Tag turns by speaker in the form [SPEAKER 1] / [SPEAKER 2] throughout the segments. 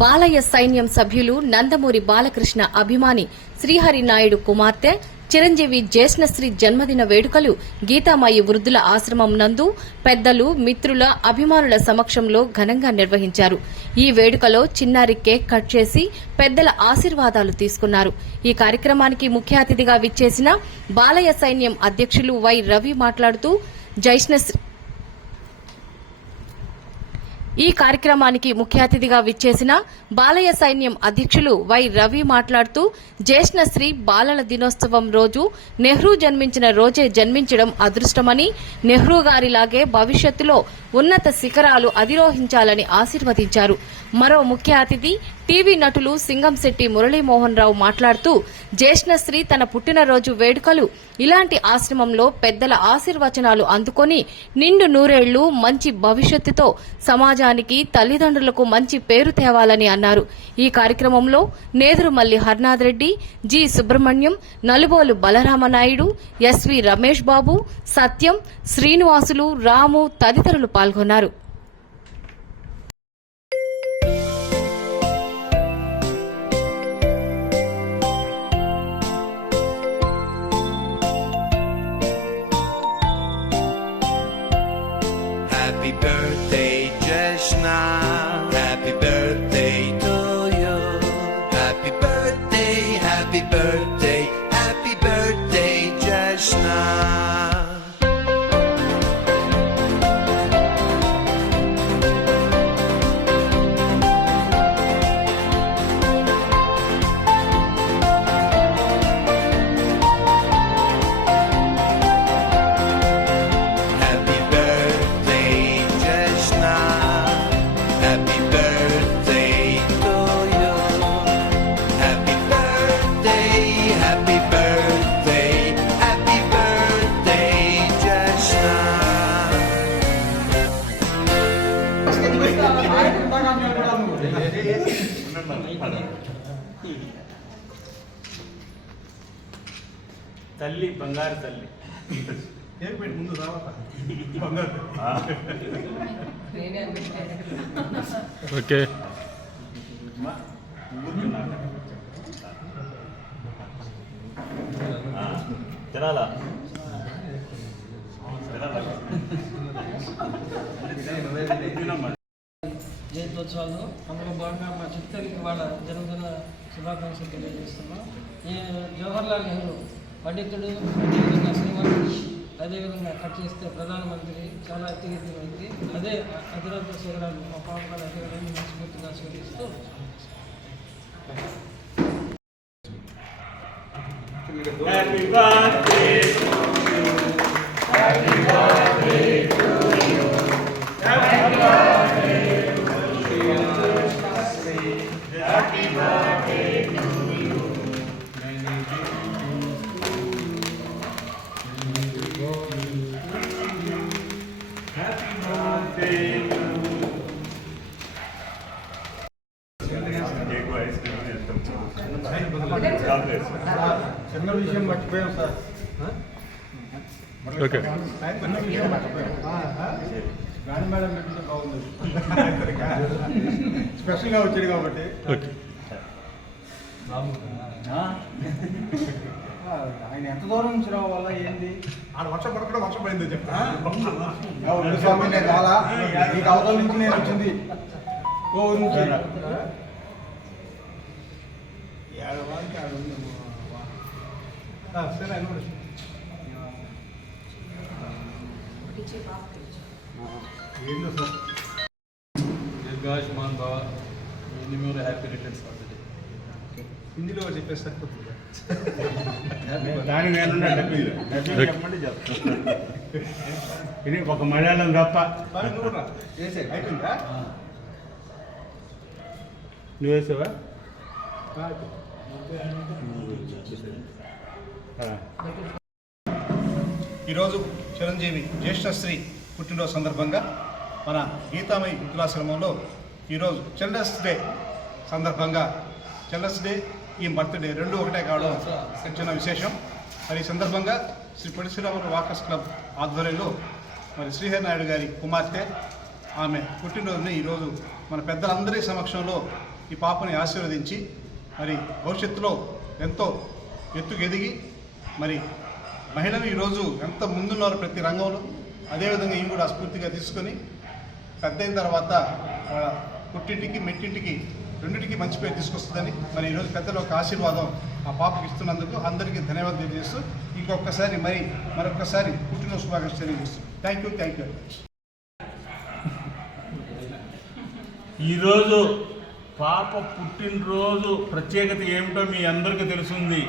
[SPEAKER 1] బాలయ్య సైన్యం సభ్యులు నందమూరి బాలకృష్ణ అభిమాని శ్రీహరి నాయుడు కుమార్తె చిరంజీవి జ్యేష్ణశ్రీ జన్మదిన వేడుకలు గీతామాయి వృద్ధుల ఆశ్రమం నందు పెద్దలు మిత్రుల అభిమానుల సమక్షంలో ఘనంగా నిర్వహించారు. ఈ వేడుకలో చిన్నారి కేక్ కట్ చేసి పెద్దల ఆశీర్వాదాలు తీసుకున్నారు. ఈ కార్యక్రమానికి ముఖ్య అతిథిగా విచ్చేసిన బాలయ్య సైన్యం అధ్యక్షులు వై రవి మాట్లాడుతూ జైష్ణశ్రీ ఈ కార్యక్రమానికి ముఖ్య అతిథిగా విచ్చేసిన బాలయ సైన్యం అధ్యక్షులు వై రవి మాట్లాడుతూ జ్యేష్ణశ్రీ బాలల దినోత్సవం రోజు నెహ్రూ జన్మించిన రోజే జన్మించడం అదృష్టమని నెహ్రూ గారిలాగే భవిష్యత్తులో ఉన్నత శిఖరాలు అధిరోహించాలని ఆశీర్వదించారు. మరో ముఖ్య అతిథి టీవీ నటులు సింగంశెట్టి మురళీమోహన్ రావు మాట్లాడుతూ జ్యేష్ణశ్రీ తన పుట్టినరోజు వేడుకలు ఇలాంటి ఆశ్రమంలో పెద్దల ఆశీర్వచనాలు అందుకొని నిండు నూరేళ్ళు మంచి భవిష్యత్తుతో సమాజానికి తల్లిదండ్రులకు మంచి పేరు తేవాలని అన్నారు. ఈ కార్యక్రమంలో Nedurumalli Harnath Reddy G Subrahmanyam Nalubolu Balaramanayudu S V Ramesh Babu Satyam Srinivasulu Ramu తదితరులు పాల్గొన్నారు.
[SPEAKER 2] Happy birthday, happy birthday,
[SPEAKER 3] తల్లి బంగారు తల్లి.
[SPEAKER 4] ఏర్పడి ముందు రావట? బంగారు
[SPEAKER 5] ఓకే.
[SPEAKER 3] తినాలా? తినాలా? తినమ్మా
[SPEAKER 6] అందులో భాగంగా మా చిత్తూరుకి ఇవాళ జరుగుతున్న శుభాకాంక్షలు తెలియజేస్తున్నాం ఈ జవహర్లాల్ నెహ్రూ పండితుడు అదేవిధంగా శ్రీమంతుడు అదేవిధంగా కట్ చేస్తే ప్రధానమంత్రి చాలా అత్యధికమైంది అదే అతిరథ శిఖరాలు మా పాపలు అదేవిధంగా మనస్ఫూర్తిగా స్వీకరిస్తూ
[SPEAKER 3] Happy birthday.
[SPEAKER 4] చిన్న విషయం మర్చిపోయాం సార్
[SPEAKER 5] ఓకే.
[SPEAKER 4] చిన్న విషయం మర్చిపోయాం గాని మేడం బాగుంది స్పెషల్గా వచ్చాడు కాబట్టి.
[SPEAKER 5] ఓకే.
[SPEAKER 4] ఆయన ఎంత దూరం నుంచి రావాలా ఏంది? ఆడ వర్షం పడకుండా వర్షం పడింది చెప్తా స్వామి నేను రాలా నీకు అవతల నుంచి నేను వచ్చింది. ఓ నుంచి ఏడవానికి ఆడ ఉంది. ఆ, సరే అన్నమాట ఏందో సార్?
[SPEAKER 7] దీర్ఘాయుష్మాన్ భవ ఎన్ని మీరు happy returns of the day
[SPEAKER 4] హిందీలో చెప్పేసి సరిపోతుంది?
[SPEAKER 8] దాని చెప్పండి ఇది ఒక మలయాళం తప్ప.
[SPEAKER 4] అయిపోయిందా?
[SPEAKER 8] నువ్వు వేసావా?
[SPEAKER 4] ఈరోజు చిరంజీవి జ్యేష్ఠశ్రీ పుట్టినరోజు సందర్భంగా మన గీతామయ విద్యాశ్రమంలో ఈరోజు చిల్డ్రన్స్ డే సందర్భంగా చిల్డ్రన్స్ డే ఈ బర్త్డే రెండు ఒకటే కావడం చిన్న విశేషం. మరి ఈ సందర్భంగా శ్రీ పొడి వాకర్స్ క్లబ్ ఆధ్వర్యంలో మరి శ్రీహరి నాయుడు గారి కుమార్తె ఆమె పుట్టినరోజుని ఈరోజు మన పెద్దలందరి సమక్షంలో ఈ పాపని ఆశీర్వదించి మరి భవిష్యత్తులో ఎంతో ఎత్తుకు ఎదిగి మరి మహిళలు ఈరోజు ఎంత ముందున్నారు ప్రతి రంగంలో? అదేవిధంగా ఇవి కూడా స్ఫూర్తిగా తీసుకొని పెద్ద అయిన తర్వాత పుట్టింటికి మెట్టింటికి రెండింటికి మంచి పేరు తీసుకొస్తుందని మరి ఈరోజు పెద్దలు ఒక ఆశీర్వాదం ఆ పాపకి ఇస్తున్నందుకు అందరికీ ధన్యవాదాలు తెలియజేస్తూ ఇంకొకసారి మరి మరొకసారి పుట్టినరోజు శుభాకాంక్షలు తెలియజేస్తూ. థ్యాంక్ యూ థ్యాంక్ యూ
[SPEAKER 8] ఈరోజు పాప పుట్టినరోజు ప్రత్యేకత ఏమిటో మీ అందరికీ తెలుసుంది.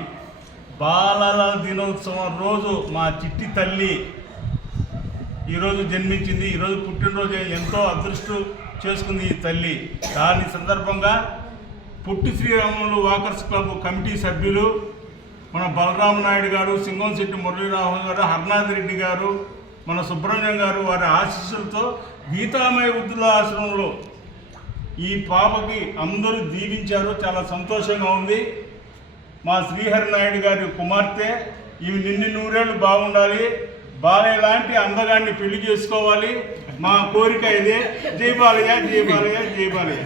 [SPEAKER 8] బాలల దినోత్సవం రోజు మా చిట్టి తల్లి ఈరోజు జన్మించింది ఈరోజు పుట్టినరోజు ఎంతో అదృష్టం చేసుకుంది ఈ తల్లి. దాని సందర్భంగా పుట్టి శ్రీరాములు వాకర్స్ క్లబ్ కమిటీ సభ్యులు మన బలరామ నాయుడు గారు సింగంశెట్టి మురళీరావు గారు హర్నాథ్ రెడ్డి గారు మన సుబ్రహ్మణ్యం గారు వారి ఆశీస్సులతో గీతామయ వృద్ధుల ఆశ్రమంలో ఈ పాపకి అందరూ దీవించారు. చాలా సంతోషంగా ఉంది. మా శ్రీహరి నాయుడు గారి కుమార్తె ఇవి నిన్ను నూరేళ్ళు బాగుండాలి. బాలయ్య లాంటి అందగాన్ని పెళ్ళి చేసుకోవాలి. మా కోరిక ఇదే. జై బాలయ్య జై బాలయ్య జై బాలయ్య.